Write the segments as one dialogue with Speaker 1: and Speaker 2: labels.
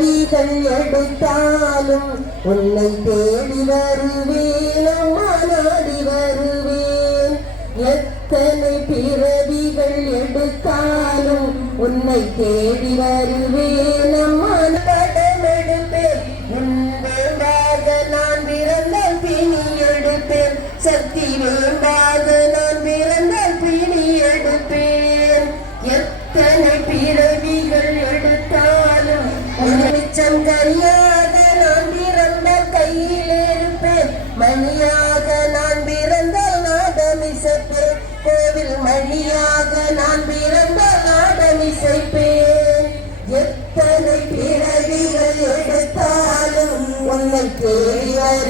Speaker 1: அடிகள் எடுத்தாலும் உன்னை தேடி வருவேன் நாடி வருவேன். எத்தனை பிறவிகள் எடுத்தாலும் உன்னை தேடி வருவேன்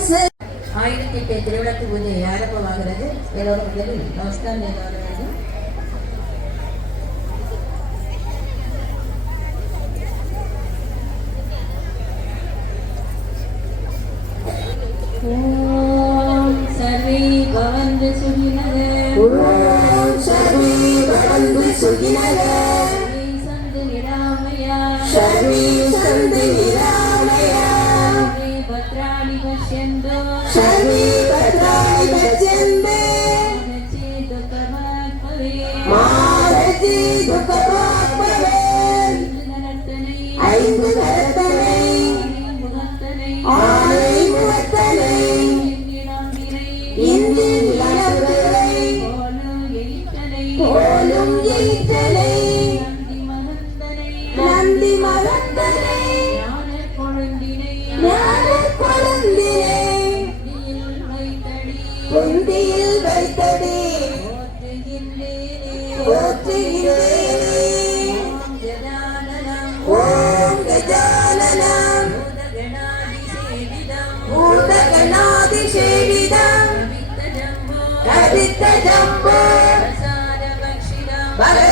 Speaker 2: ஆயிரத்தி எட்டு திருவிழாக்கு பூஜை ஆரம்பமாகிறது. எல்லோரும் முதலில் நமஸ்காரம்
Speaker 1: Oğlum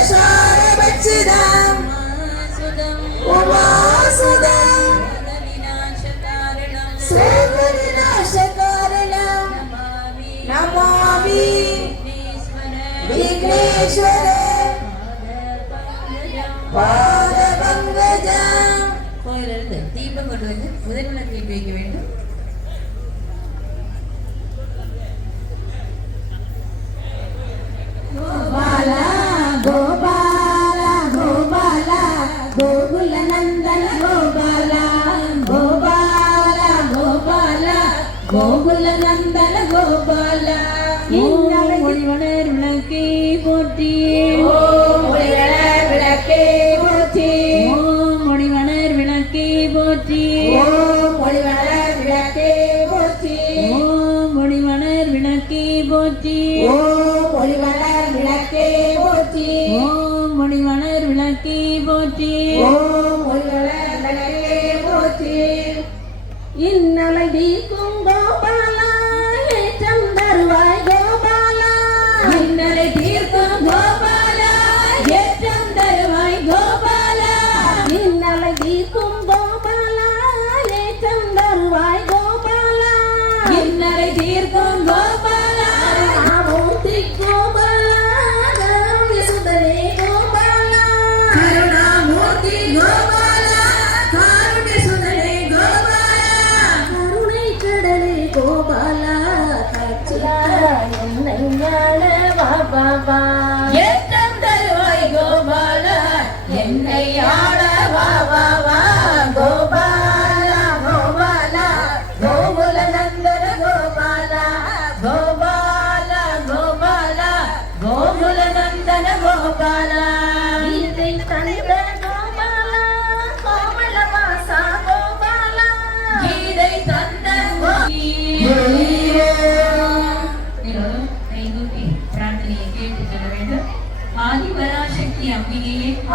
Speaker 1: ശാരഭക്ഷിതം ഉമാസുതം സർവവിനാശകാരണം നമാമി വിഘ്നേശ്വര പാദപങ്കജം കോയിലുണ്ട് ദീപം കൊണ്ടുവന്ന് മുതലുള്ള ദീപിലേക്ക് വേണ്ടി கோகுல நந்தன கோபாலா
Speaker 2: உன் உனக்கே போற்றியே Tá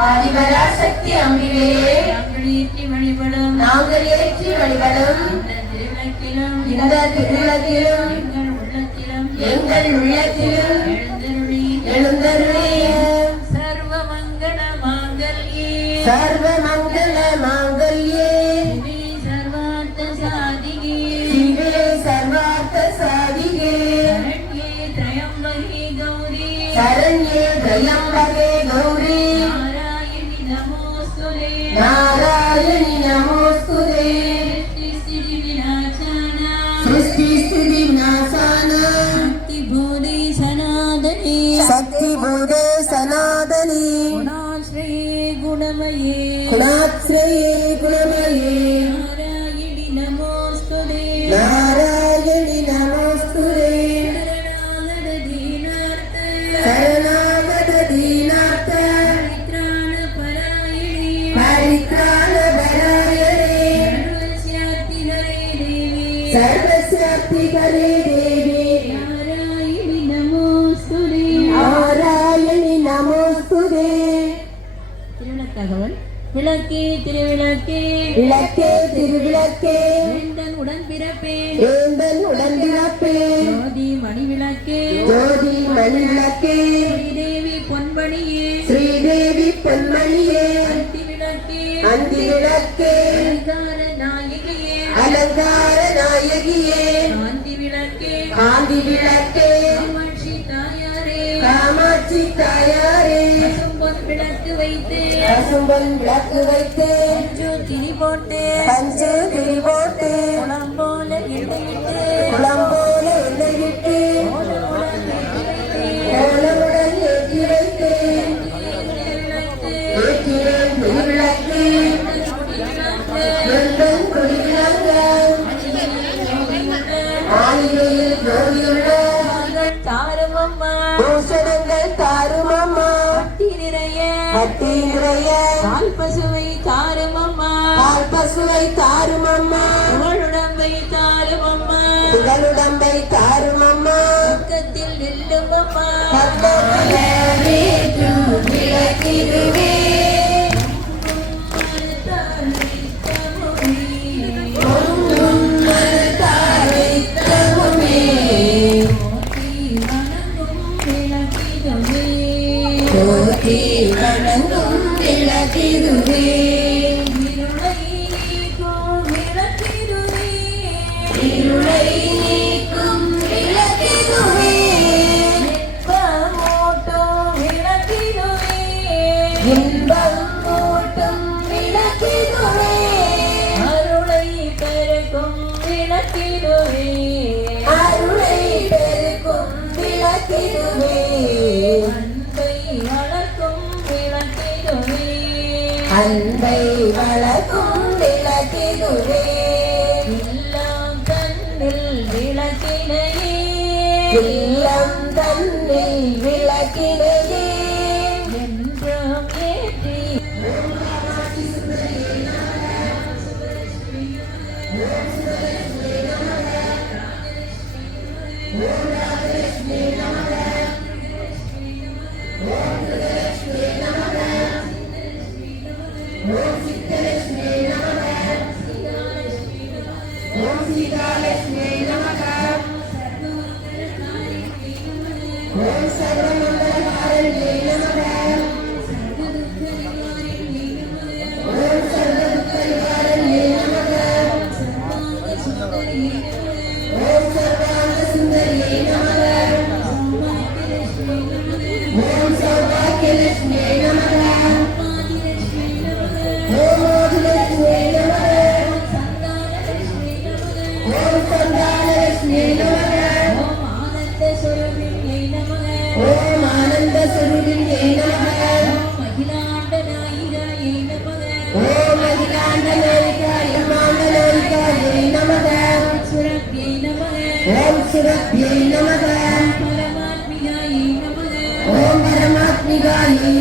Speaker 2: ஆதிபராசக்தி
Speaker 1: அம்பிலே
Speaker 2: நாங்கள் ஏற்றி வழிபடும்
Speaker 1: நாங்கள் ஏற்றி வழிபடும்
Speaker 2: இந்த
Speaker 1: திருவிழத்திலும்
Speaker 2: எங்கள் உள்ளத்திலும் எழுந்தருளே சர்வ மங்கள மாங்கல்யே
Speaker 1: சர்வ
Speaker 2: சர்வார்த்த சாதிகே.
Speaker 1: சர்வார்த்த சாதிகே.
Speaker 2: சரண்யே கௌரி.
Speaker 1: சரண்யே திரையம்பகே.
Speaker 2: திருவிளக்கே வேந்தன் உடன் பிறப்பே
Speaker 1: வேந்தன் உடன் பிறப்பே
Speaker 2: ஜோதி மணி விளக்கே
Speaker 1: ஜோதி மணி விளக்கே
Speaker 2: ஸ்ரீதேவி பொன்மணியே.
Speaker 1: ஸ்ரீதேவி பொன்மணியே.
Speaker 2: அந்தி விளக்கே
Speaker 1: அந்தி விளக்கே
Speaker 2: அலங்கார நாயகியே.
Speaker 1: அலங்கார நாயகியே.
Speaker 2: காந்தி விளக்கே
Speaker 1: காந்தி விளக்கே
Speaker 2: காமாட்சி தாயாரே.
Speaker 1: காமாட்சி தாயாரே.
Speaker 2: விளக்கு வைத்து
Speaker 1: அரும்பன் விளக்கு வைத்து
Speaker 2: அஞ்சு திரி போட்டு
Speaker 1: அஞ்சு திரி போட்டு
Speaker 2: குளம் போல இடையிட்டு
Speaker 1: குளம் majoritário
Speaker 2: எல்லாம் சுரப்தியை நமக ஓம் பரமாத்மிகாயை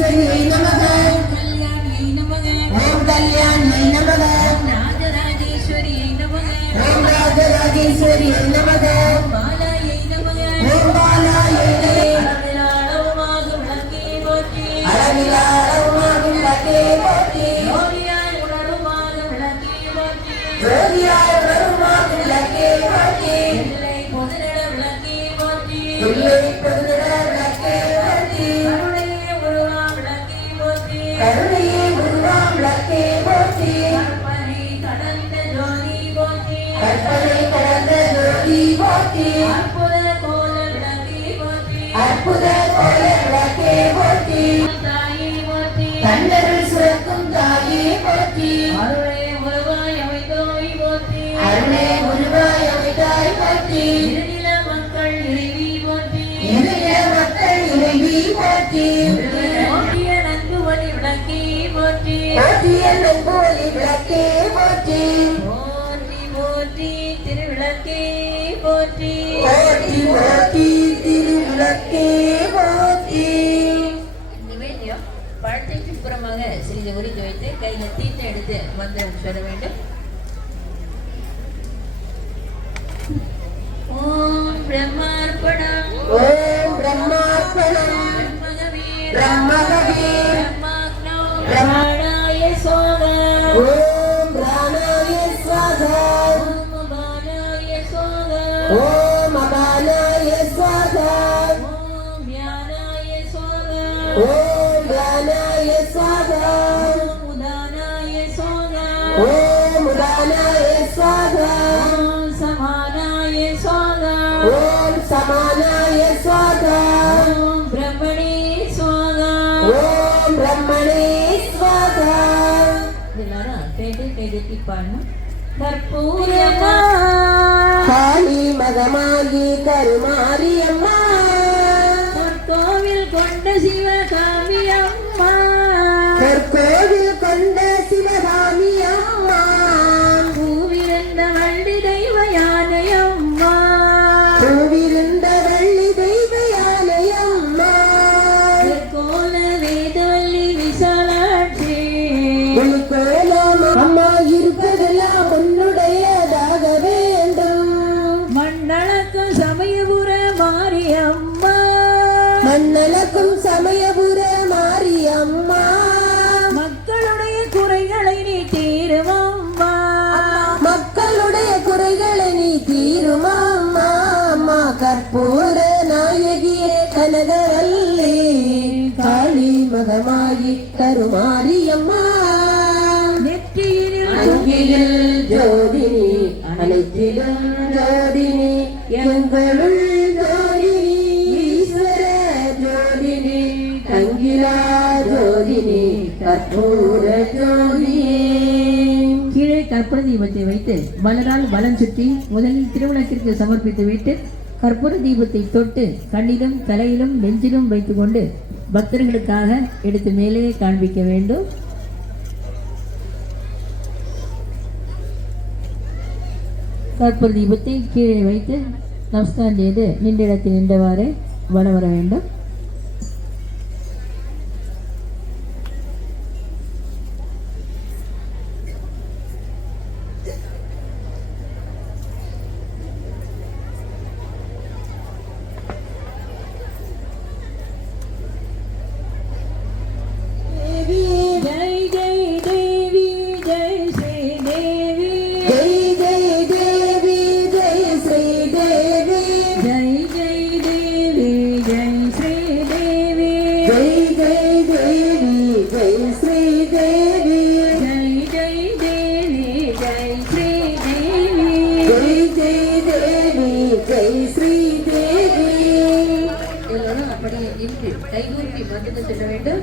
Speaker 2: రాజేశ్వరి నమః. ఓం కళ్యాణి నమః. రాజరాజేశ్వరి నమః. ఓం రాజరాజేశ్వరి அற்புத கோல விளக்கே போற்றி. கண்டர்கள் சுரக்கும் தாயே போற்றி. அருளே உருவாய் போற்றி
Speaker 1: திருவிளக்கே போற்றி
Speaker 3: நிவேத்தியம் பழத்தை சுப்புறமாக சிறிது உரித்து வைத்து கையில் தீர்த்து எடுத்து மந்திரம் சொல்ல வேண்டும்.
Speaker 1: ஓம் பிரம்மார்ப்பணம்.
Speaker 2: ஓம் பிரம்மார்ப்பணம். பிரம்மகவே
Speaker 1: பிரம்மாக்னோ. பிராணாய
Speaker 2: ఓం దానాయ స్వాహ.
Speaker 1: ఉదానాయ స్వాహ. ఓం
Speaker 2: ఉదానాయ స్వాహ. సమానాయ
Speaker 1: స్వాహ. ఓం సమానాయ
Speaker 2: స్వాహ. ఓం బ్రహ్మణే స్వాహ. ఓం బ్రహ్మణే స్వాహ. దిలారా
Speaker 1: తేజ తేజకి పాడు
Speaker 2: ಕರ್ಪೂರಮ್ಮ ಕಾಳಿ ಮಗಮಾಗಿ ಕರುಮಾರಿಯಮ್ಮ
Speaker 1: கற்கோவில் கொண்ட சிவகாமி அம்மா.
Speaker 2: பூவிருந்த வள்ளி தெய்வ யானை அம்மா.
Speaker 1: பூவிருந்த வள்ளி தெய்வ யானையம்மா
Speaker 2: கோல வேதவல்லி விசாலாட்சி.
Speaker 1: உனக்கோலம் அம்மா இருப்பதெல்லாம் உன்னுடையதாக வேண்டும்.
Speaker 2: மண்ணளக்கும் சமயபுர மாரியம்மா.
Speaker 1: மண்ணலக்கும் சமயபுர மாரியம்மா.
Speaker 2: நெற்றியினில்
Speaker 1: அங்கில் ஜோதினி அனைத்திலும் ஜோதினி எங்களுள் ஜோதினி ஈஸ்வர ஜோதினி தங்கிலா ஜோதினி கற்பூர ஜோதினி.
Speaker 2: கீழே கற்பூர தீபத்தை வைத்து மலரால் வலம் சுற்றி முதலில் திருவிளக்கிற்கு சமர்ப்பித்து விட்டு கற்பூர தீபத்தை தொட்டு கண்ணிலும் தலையிலும் நெஞ்சிலும் வைத்துக்கொண்டு பக்தர்களுக்காக எடுத்து மேலே காண்பிக்க வேண்டும். கற்பூர தீபத்தை கீழே வைத்து நமஸ்காரம் செய்து நின்ற இடத்தில் நின்றவாறு வலம் வர வேண்டும். ஜெய் ஜெய் தேவி ஜெய் ஸ்ரீ தேவி
Speaker 4: எல்லோரும் அப்படியே நின்று கைகூப்பி மந்திரம் சொல்ல வேண்டும்.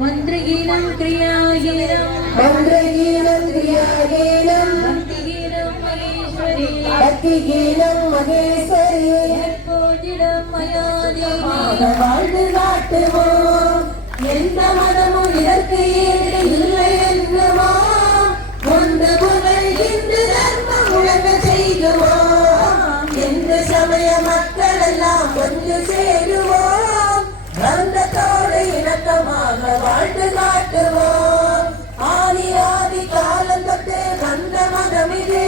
Speaker 2: மந்திரகீனம் கிரியாகீனம்.
Speaker 1: மந்திரகீனம் கிரியாகீனம்.
Speaker 2: பக்திகீனம் மகேஸ்வரி.
Speaker 1: பக்திகீனம் மகேஸ்வரி.
Speaker 2: பூஜிடம் மயாதேவி.
Speaker 1: வாழ்ந்து காட்டுவோம். எந்த மதமும் இதற்கு ஈடு ஒன்று சேருவோம். பந்தத்தோடு இணக்கமாக வாழ்ந்து காட்டுவோம். ஆதி ஆதி காலம் தொட்டு கந்த மதம் இது.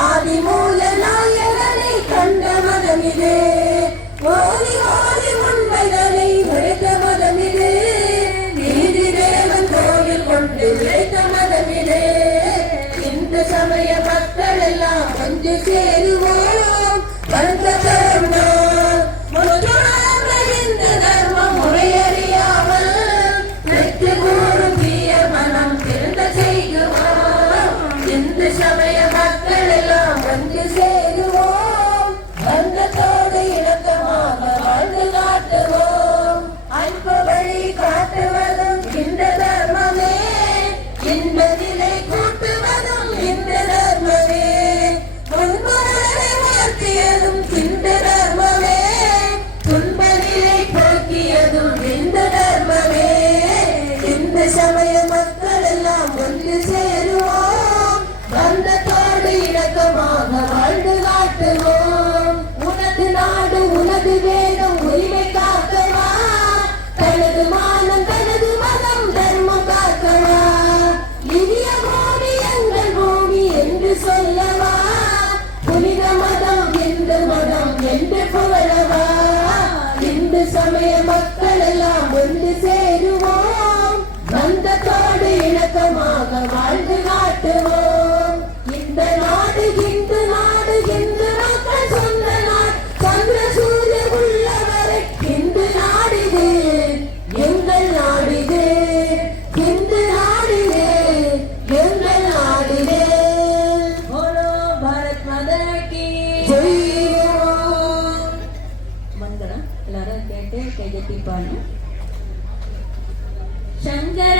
Speaker 1: ஆதி மூல நாயகனை கண்ட மதம் இது. ஓதி ஓதி உண்மைகளை உழைத்த மதம் இது. நீதி தேவன் கோவில் கொண்டு உழைத்த மதம் இது. இந்த சமய மக்கள் எல்லாம் வந்து சேருவோம். வாழ்ந்து காட்டுவோம் உனது நாடு உனது வேதம் உரிமை காக்கவா தனது மானம் தனது மதம் தர்மம் காக்கவா இனிய பூமி எங்கள் பூமி என்று சொல்லவா புனித மதம் இந்து மதம் என்று புகழவா இந்து சமய மக்கள் எல்லாம் ஒன்று சேருவோம். இணக்கமாக வாழ்ந்து காட்டுவோம். 现
Speaker 2: 在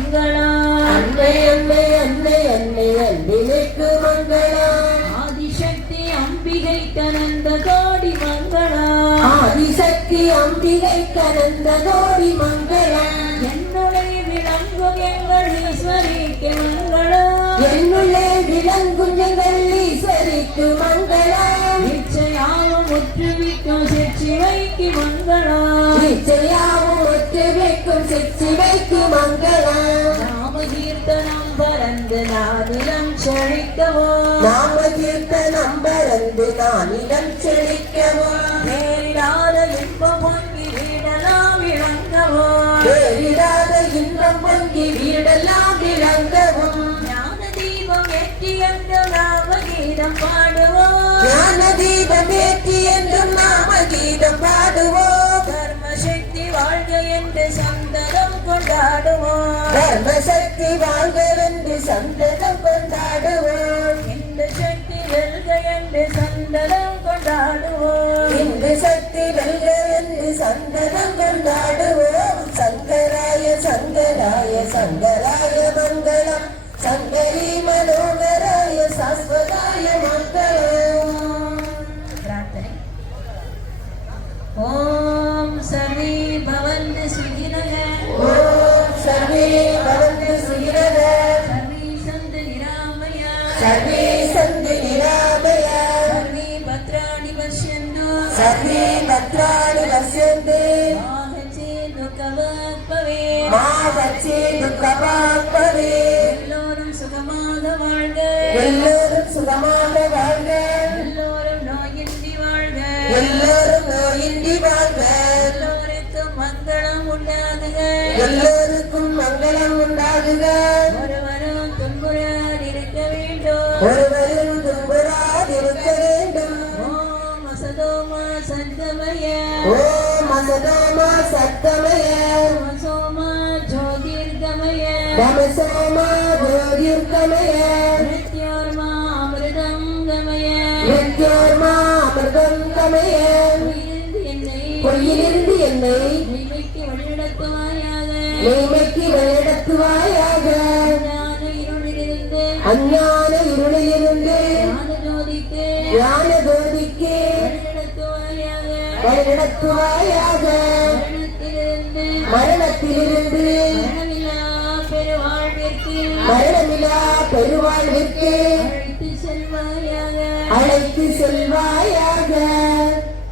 Speaker 2: அம்பிகை
Speaker 1: கலந்த கோடி மங்களம்.
Speaker 2: என்னுடைய விளங்கும் எங்கள் ஈஸ்வரிக்கு மங்களம்.
Speaker 1: என்னுள்ளே விளங்கும் எங்கள் ஈஸ்வரிக்கு மங்களம்.
Speaker 2: நிச்சயாவும் முற்றுவிக்கும் சிற்சிவைக்கு மங்களம்.
Speaker 1: நிச்சயாவும் ஒற்று வைக்கும் சிற்சிவைக்கு மங்களம்.
Speaker 2: நாம கீர்த்தனம் பறந்து நாதிலம் செழிக்கவோ.
Speaker 1: நாம கீர்த்தனம் பறந்து நானிடம் செழிக்கவோ.
Speaker 2: இன்பம் பொங்கி வீடலாம் விளங்கவோ
Speaker 1: வேறிடாத இன்பம் பொங்கி வீடெல்லாம் விளங்கவும்
Speaker 2: ஞான தீபம் ஏற்றி என்று நாம கீதம் பாடுவோம்.
Speaker 1: ஞான தீபம் ஏற்றி என்றும் நாம கீதம் பாடுவோம்
Speaker 2: தர்ம சக்தி வாழ்க என்று சந்ததம் கொண்டாடுவோம்.
Speaker 1: சக்தி வாழ்க என்று சந்ததம் கொண்டாடுவோம்
Speaker 2: இந்த சக்தி வெல்க என்று சந்ததம்
Speaker 1: என்று சந்ததம் கொண்டாடுவோம் சங்கராய சங்கராய சங்கராய மங்களம். சங்கரி மனோகராய சாஸ்வதாய மங்களம்.
Speaker 2: பிரார்த்தனை ஓம் சர்வே பவந்து சுகினக
Speaker 1: ஓம் சர்வே பவந்து சுகிரக.
Speaker 2: சர்வே சந்து நிராமய
Speaker 1: சர்வே
Speaker 2: பத்ராணி
Speaker 1: வசியந்து
Speaker 2: மாகச்சே துக்கவாப்பவே
Speaker 1: மாவச்சே துக்கபாப்பவே
Speaker 2: எல்லோரும் சுகமாக வாழ்க.
Speaker 1: எல்லோரும் சுகமாக வாழ்க
Speaker 2: எல்லோரும் நோயின்றி வாழ்க.
Speaker 1: எல்லோரும் நோயின்றி வாழ்க
Speaker 2: எல்லோருக்கும் மங்களம் உண்டாகுக.
Speaker 1: எல்லோருக்கும் மங்களம் உண்டாகுக
Speaker 2: ஒருவரும் துன்புறாது இருக்க வேண்டும்.
Speaker 1: ஒருவரும்
Speaker 2: அசதோமா சந்தமய
Speaker 1: ஓம் அசதோமா சத்தமய.
Speaker 2: சோமா ஜோதிர்கமய.
Speaker 1: தமசோமா ஜோதிர்கமய.
Speaker 2: மிருத்யோர்மா அமிர்தம் கமய.
Speaker 1: மிருத்யோர்மா அமிர்தம் கமய. பொய்யிலிருந்து என்னை
Speaker 2: மெய்மைக்கு வழிநடத்துவாயாக.
Speaker 1: மெய்மைக்கு வழிநடத்துவாயாக.
Speaker 2: ஞான இருளிலிருந்து
Speaker 1: அஞ்ஞான இருளிலிருந்து
Speaker 2: ஞான ஜோதிக்கு வழிநடத்துவாயாக மரணத்திலிருந்து
Speaker 1: மரணமிலா பெருவாழ்விற்கு
Speaker 2: அழைத்து செல்வாயாக.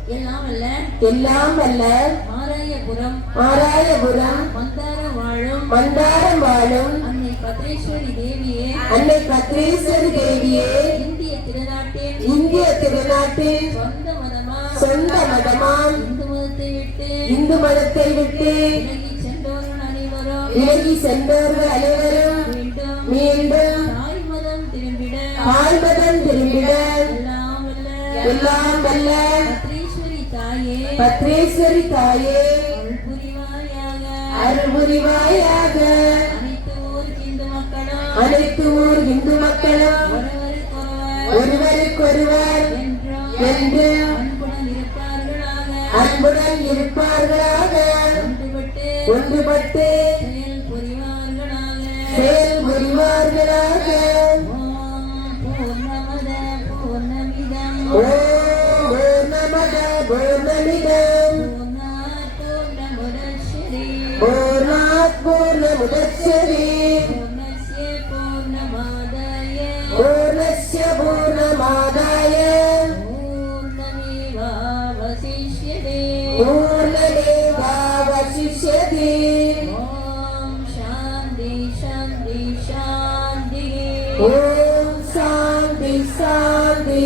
Speaker 2: எல்லாம் அல்ல.
Speaker 1: எல்லாம் வல்ல
Speaker 2: ஆராயபுரம்
Speaker 1: ஆராயபுரம்
Speaker 2: மந்தாரம் வாழும்
Speaker 1: மந்தாரம் வாழும்
Speaker 2: அன்னை பத்ரேஸ்வரி தேவியே.
Speaker 1: அன்னை பத்ரேஸ்வரி தேவியே
Speaker 2: இந்திய திருநாட்டின்
Speaker 1: இந்திய திருநாட்டில்
Speaker 2: சொந்த மதமா
Speaker 1: மதமாம்
Speaker 2: இந்து மதத்தை விட்டு
Speaker 1: இந்து மதத்தை விட்டு
Speaker 2: விலகி சென்றோர்கள் அனைவரும்
Speaker 1: விலகி சென்றவர்கள் அனைவரும்
Speaker 2: மீண்டும்
Speaker 1: மீண்டும்
Speaker 2: தாய் மதம் திரும்பிட
Speaker 1: ஆழ்மதம் திரும்பிட
Speaker 2: எல்லாம் வல்ல
Speaker 1: எல்லாம் வல்ல
Speaker 2: பத்ரேஸ்வரி தாயே
Speaker 1: பத்ரேஸ்வரி தாயே
Speaker 2: புரிவாயாக
Speaker 1: அருள் புரிவாயாக
Speaker 2: அனைத்து ஊர் இந்து மக்களும்
Speaker 1: அனைத்து ஊர் இந்து மக்களும்
Speaker 2: ஒருவருக்கொருவர்
Speaker 1: என்று
Speaker 2: அன்புடன் இருப்பார்களாக. ஒன்றுபட்டு செயல் புரிவார்களாக. பூர்ணமத பூர்ணமிதம். பூர்ணாத்
Speaker 1: பூர்ணமுதச்சரி
Speaker 2: பூர்ணமேவாவசிஷ்யதே
Speaker 1: பூர்ணமேவாவசிஷ்யதி
Speaker 2: ஓம் சாந்தி சாந்தி சாந்தி
Speaker 1: ஓம் சாந்தி சாந்தி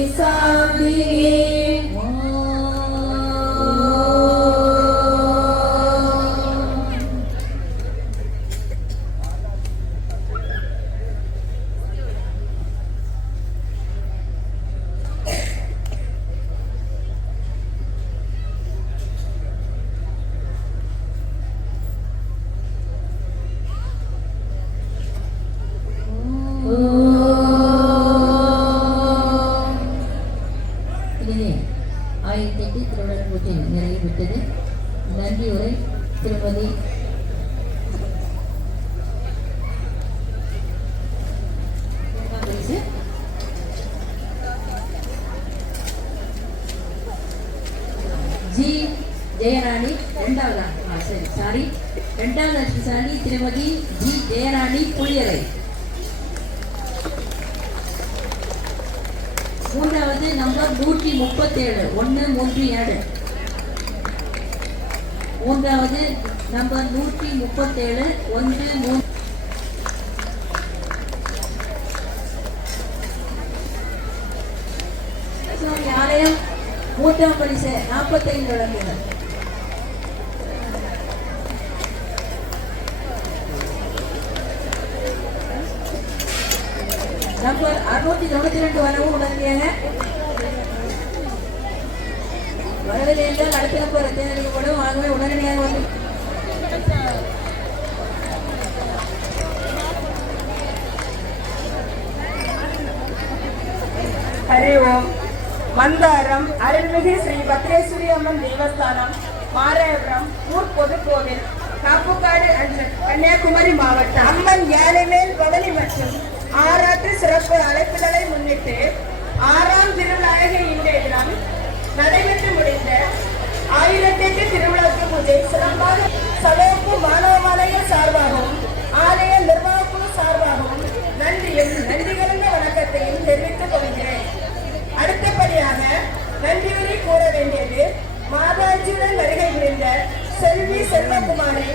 Speaker 2: பழனிசாமி திருமதி ஜி ஜெயராணி புளியரை மூன்றாவது நம்பர் நூற்றி முப்பத்தேழு ஒன்று மூன்று ஏழு. மூன்றாவது நம்பர் நூற்றி முப்பத்தேழு ஒன்று மூன்று. ஆலயம் மூன்றாம் பரிசு நாற்பத்தைந்து வழங்குகிறார் அறுநூத்தி தொண்ணூத்தி ரெண்டு வரவும் உடனடியாக வரவில்லை என்றால் அடுத்த நம்பர் தேர்ந்தெடுக்கப்படும் ஆகவே உடனடியாக வந்து
Speaker 5: ஹரி ஓம். மந்தாரம் அருள்மிகு ஸ்ரீ பத்ரேஸ்வரி அம்மன் தேவஸ்தானம் மாரேபுரம் ஊர் பொதுக்கோவில் காப்புக்காடு அஞ்சல் கன்னியாகுமரி மாவட்டம். அம்மன் யானைமேல் பவனி மற்றும் ஆறாட்டு சிறப்பு அழைப்புகளை முன்னிட்டு ஆறாம் திருநாயக இன்றைய தினம் நடைபெற்று முடிந்த ஆயிரத்தெட்டு திருவிழாக்கு பூஜை சிறப்பாக சபைக்கு மாணவமாலய சார்பாகவும் ஆலய நிர்வாக சார்பாகவும் நன்றியும் நன்றி கலந்த வணக்கத்தையும் தெரிவித்துக் கொள்கிறேன். அடுத்தபடியாக நன்றியுரை கூற வேண்டியது மாதாஜியுடன் வருகை புரிந்த செல்வி செல்வகுமாரை